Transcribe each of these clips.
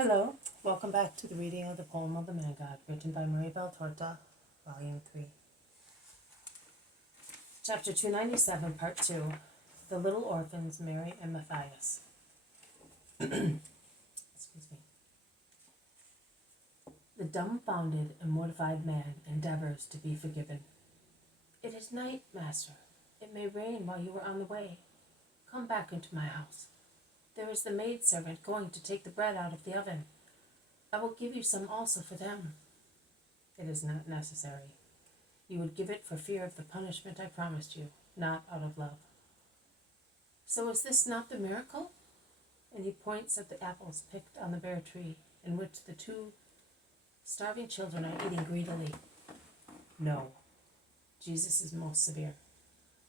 Hello, welcome back to the reading of the poem of the Man God, written by Maribel Torta, Volume 3. Chapter 297, Part 2, The Little Orphans, Mary and Matthias. Excuse me. The dumbfounded and mortified man endeavors to be forgiven. It is night, master. It may rain while you are on the way. Come back into my house. There is the maidservant going to take the bread out of the oven. I will give you some also for them. It is not necessary. You would give it for fear of the punishment I promised you, not out of love. So is this not the miracle? And he points at the apples picked on the bare tree, in which the two starving children are eating greedily. No. Jesus is most severe.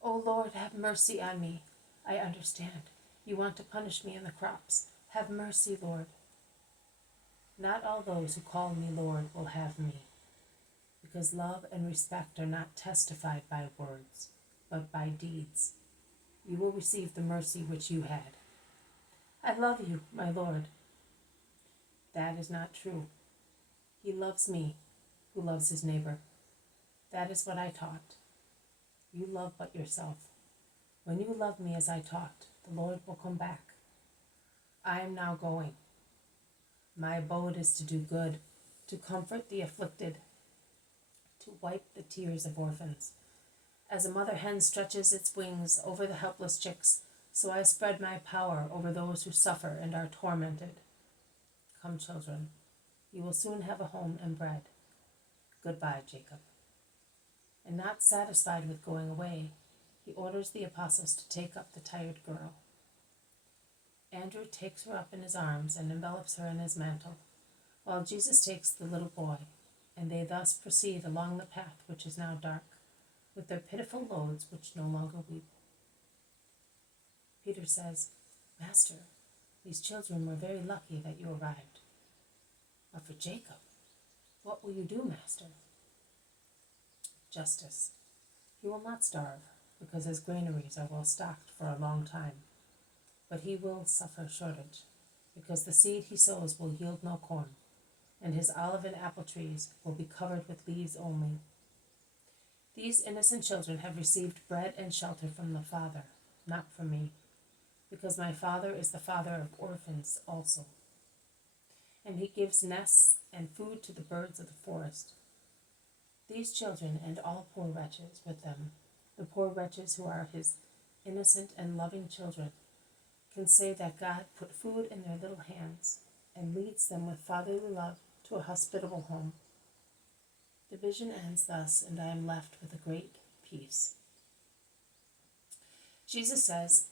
O Lord, have mercy on me. I understand. You want to punish me in the crops. Have mercy, Lord. Not all those who call me Lord will have me, because love and respect are not testified by words, but by deeds. You will receive the mercy which you had. I love you, my Lord. That is not true. He loves me, who loves his neighbor. That is what I taught. You love but yourself. When you love me as I taught, the Lord will come back. I am now going. My abode is to do good, to comfort the afflicted, to wipe the tears of orphans. As a mother hen stretches its wings over the helpless chicks, so I spread my power over those who suffer and are tormented. Come, children, you will soon have a home and bread. Goodbye, Jacob. And not satisfied with going away, he orders the apostles to take up the tired girl. Andrew takes her up in his arms and envelops her in his mantle, while Jesus takes the little boy, and they thus proceed along the path which is now dark, with their pitiful loads which no longer weep. Peter says, Master, these children were very lucky that you arrived. But for Jacob, what will you do, Master? Justice. He will not starve, because his granaries are well stocked for a long time. But he will suffer shortage, because the seed he sows will yield no corn, and his olive and apple trees will be covered with leaves only. These innocent children have received bread and shelter from the Father, not from me, because my Father is the Father of orphans also. And he gives nests and food to the birds of the forest. These children and all poor wretches with them, the poor wretches who are his innocent and loving children, can say that God put food in their little hands and leads them with fatherly love to a hospitable home. The vision ends thus, and I am left with a great peace. Jesus says,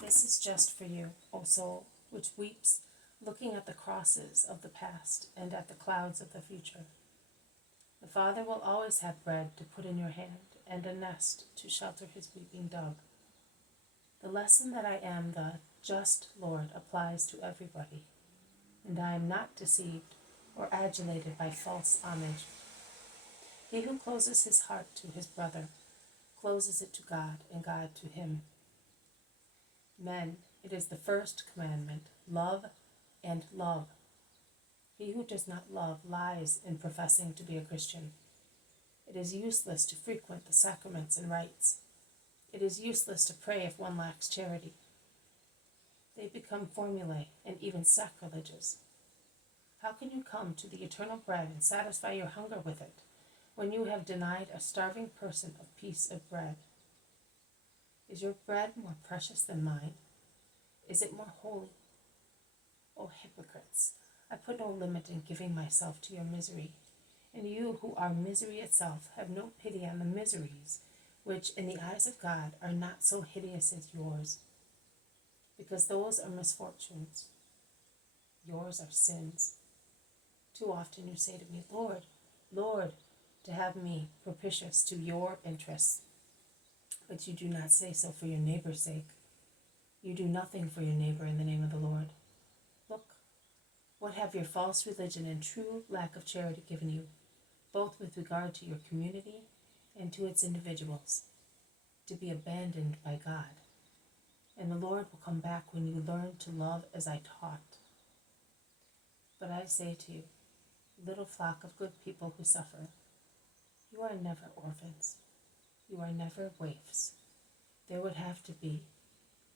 This is just for you, O soul, which weeps, looking at the crosses of the past and at the clouds of the future. The Father will always have bread to put in your hand and a nest to shelter his weeping dove. The lesson that I am the just Lord applies to everybody, and I am not deceived or adulated by false homage. He who closes his heart to his brother closes it to God, and God to him. Men, it is the first commandment, love and love. He who does not love lies in professing to be a Christian. It is useless to frequent the sacraments and rites. It is useless to pray if one lacks charity. They become formulae and even sacrilegious. How can you come to the eternal bread and satisfy your hunger with it, when you have denied a starving person a piece of bread? Is your bread more precious than mine? Is it more holy? O hypocrites, I put no limit in giving myself to your misery, and you who are misery itself have no pity on the miseries which in the eyes of God are not so hideous as yours, because those are misfortunes. Yours are sins. Too often you say to me, Lord, Lord, to have me propitious to your interests. But you do not say so for your neighbor's sake. You do nothing for your neighbor in the name of the Lord. Look, what have your false religion and true lack of charity given you, both with regard to your community and to its individuals? To be abandoned by God. And the Lord will come back when you learn to love as I taught. But I say to you, little flock of good people who suffer, you are never orphans. You are never waifs. There would have to be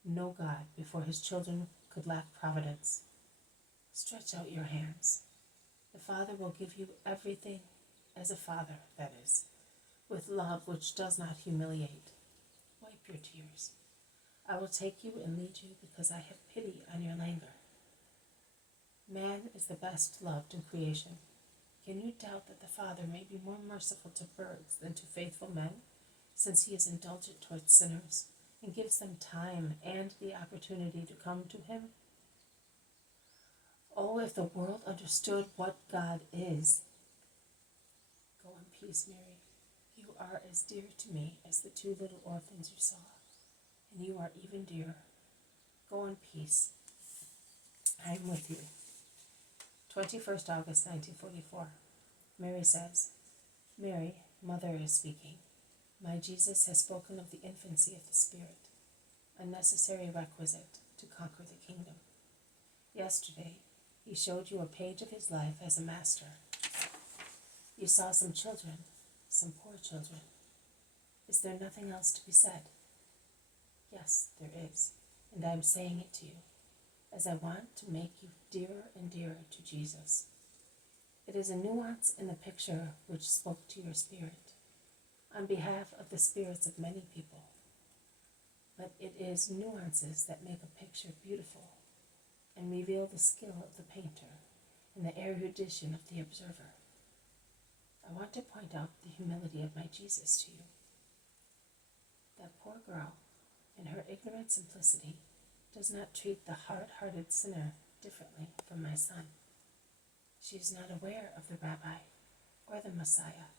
no God before his children could lack providence. Stretch out your hands. The Father will give you everything as a father, that is, with love which does not humiliate. Wipe your tears. I will take you and lead you because I have pity on your languor. Man is the best loved in creation. Can you doubt that the Father may be more merciful to birds than to faithful men, since he is indulgent towards sinners and gives them time and the opportunity to come to him? Oh, if the world understood what God is! Go in peace, Mary. You are as dear to me as the two little orphans you saw, and you are even dearer. Go in peace. I am with you. 21st August 1944. Mary says, Mary, Mother is speaking. My Jesus has spoken of the infancy of the Spirit, a necessary requisite to conquer the kingdom. Yesterday, he showed you a page of his life as a master. You saw some children, some poor children. Is there nothing else to be said? Yes, there is, and I am saying it to you, as I want to make you dearer and dearer to Jesus. It is a nuance in the picture which spoke to your spirit, on behalf of the spirits of many people. But it is nuances that make a picture beautiful and reveal the skill of the painter and the erudition of the observer. I want to point out the humility of my Jesus to you. That poor girl, in her ignorant simplicity, does not treat the hard-hearted sinner differently from my son. She is not aware of the Rabbi or the Messiah.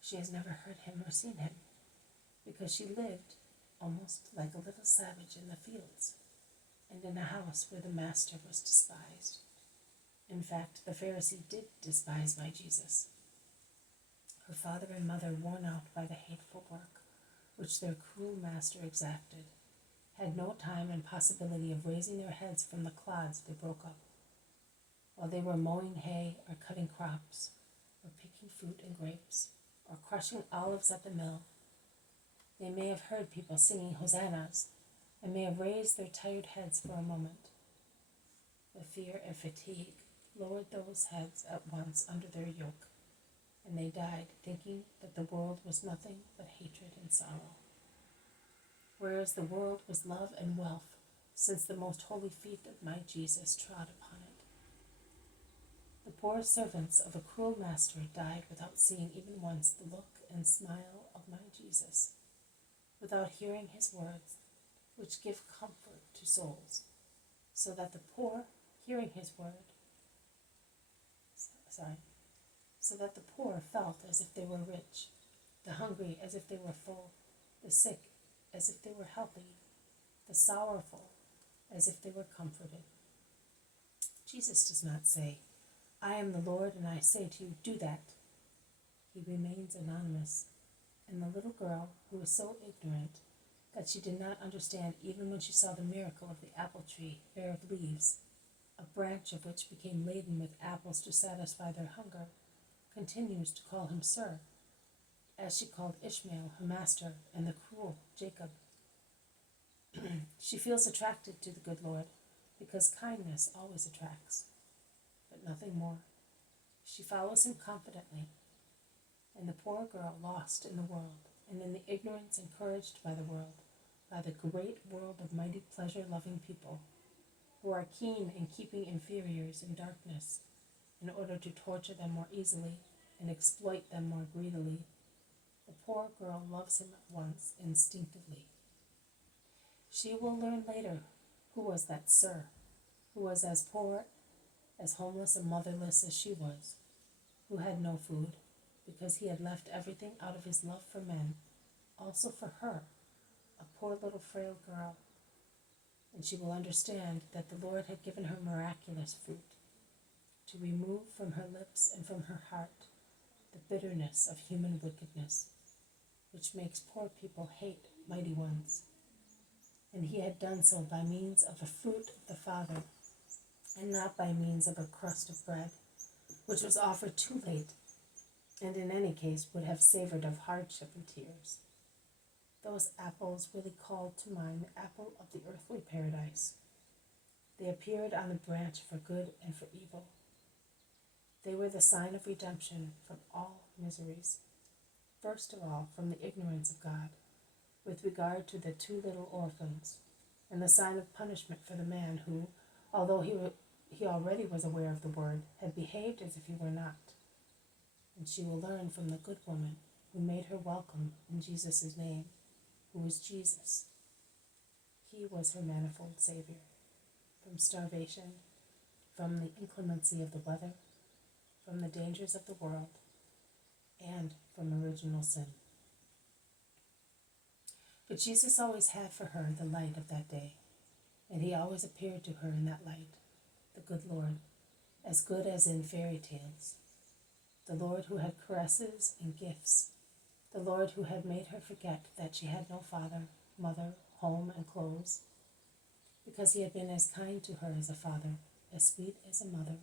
She has never heard him or seen him, because she lived almost like a little savage in the fields, and in a house where the master was despised. In fact, the Pharisee did despise my Jesus. Her father and mother, worn out by the hateful work which their cruel master exacted, had no time and possibility of raising their heads from the clods they broke up. While they were mowing hay or cutting crops, or picking fruit and grapes, or crushing olives at the mill, they may have heard people singing hosannas, and may have raised their tired heads for a moment. But fear and fatigue lowered those heads at once under their yoke, and they died thinking that the world was nothing but hatred and sorrow, whereas the world was love and wealth, since the most holy feet of my Jesus trod upon it. The poor servants of a cruel master died without seeing even once the look and smile of my Jesus, without hearing his words, which give comfort to souls, so that the poor, hearing his word, so that the poor felt as if they were rich, the hungry as if they were full, the sick as if they were healthy, the sorrowful as if they were comforted. Jesus does not say, I am the Lord and I say to you, do that. He remains anonymous, and the little girl, who was so ignorant that she did not understand even when she saw the miracle of the apple tree bare of leaves, a branch of which became laden with apples to satisfy their hunger, continues to call him Sir, as she called Ishmael her master and the cruel Jacob. She feels attracted to the good Lord, because kindness always attracts, but nothing more. She follows him confidently, and the poor girl lost in the world, and in the ignorance encouraged by the world, by the great world of mighty pleasure-loving people, who are keen in keeping inferiors in darkness, in order to torture them more easily and exploit them more greedily. The poor girl loves him at once, instinctively. She will learn later who was that Sir, who was as poor, as homeless and motherless as she was, who had no food, because he had left everything out of his love for men, also for her, a poor little frail girl. And she will understand that the Lord had given her miraculous fruit, to remove from her lips and from her heart the bitterness of human wickedness, which makes poor people hate mighty ones. And he had done so by means of the fruit of the Father, and not by means of a crust of bread, which was offered too late, and in any case would have savored of hardship and tears. Those apples really called to mind the apple of the earthly paradise. They appeared on the branch for good and for evil. They were the sign of redemption from all miseries. First of all, from the ignorance of God, with regard to the two little orphans, and the sign of punishment for the man who, although he already was aware of the word, had behaved as if he were not. And she will learn from the good woman who made her welcome in Jesus' name, who was Jesus. He was her manifold Savior, from starvation, from the inclemency of the weather, from the dangers of the world, and from original sin. But Jesus always had for her the light of that day, and he always appeared to her in that light, the good Lord, as good as in fairy tales, the Lord who had caresses and gifts, the Lord who had made her forget that she had no father, mother, home, and clothes, because he had been as kind to her as a father, as sweet as a mother.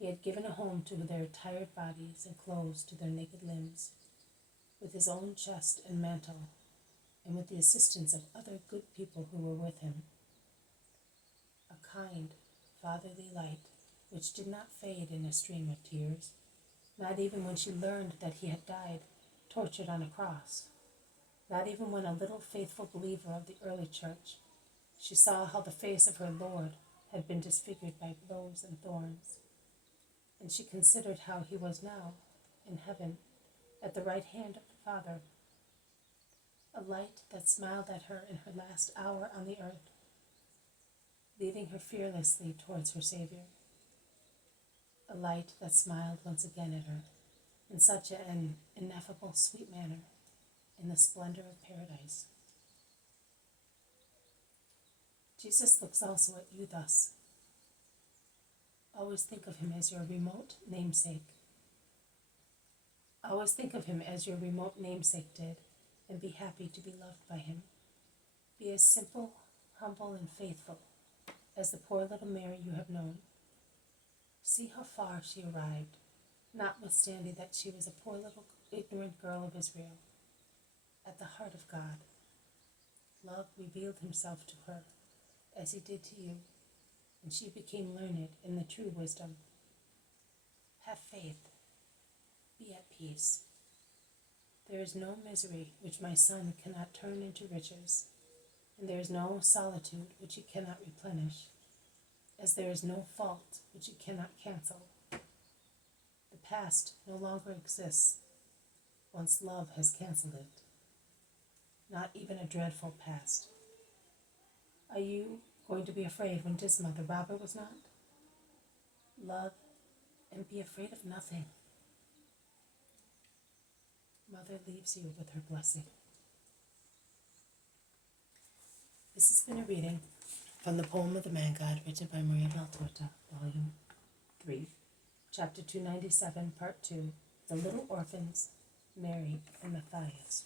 He had given a home to their tired bodies and clothes to their naked limbs, with his own chest and mantle, and with the assistance of other good people who were with him. A kind, fatherly light, which did not fade in a stream of tears, not even when she learned that he had died, tortured on a cross, not even when a little faithful believer of the early church, she saw how the face of her Lord had been disfigured by blows and thorns, and she considered how he was now in heaven at the right hand of the Father, a light that smiled at her in her last hour on the earth, leading her fearlessly towards her Savior, a light that smiled once again at her in such an ineffable sweet manner in the splendor of paradise. Jesus looks also at you thus. Always think of him as your remote namesake. Always think of him as your remote namesake did, and be happy to be loved by him. Be as simple, humble, and faithful as the poor little Mary you have known. See how far she arrived, notwithstanding that she was a poor little ignorant girl of Israel. At the heart of God, love revealed himself to her, as he did to you, and she became learned in the true wisdom. Have faith. Be at peace. There is no misery which my Son cannot turn into riches, and there is no solitude which he cannot replenish, as there is no fault which he cannot cancel. The past no longer exists, once love has cancelled it. Not even a dreadful past. Are you going to be afraid when his mother Robert was not? Love and be afraid of nothing. Mother leaves you with her blessing. This has been a reading from the poem of the Man God, written by Maria Valtorta, Volume 3, Chapter 297, Part 2, The Little Orphans, Mary and Matthias.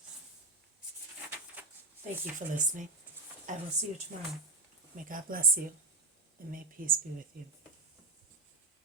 Thank you for listening. I will see you tomorrow. May God bless you, and may peace be with you.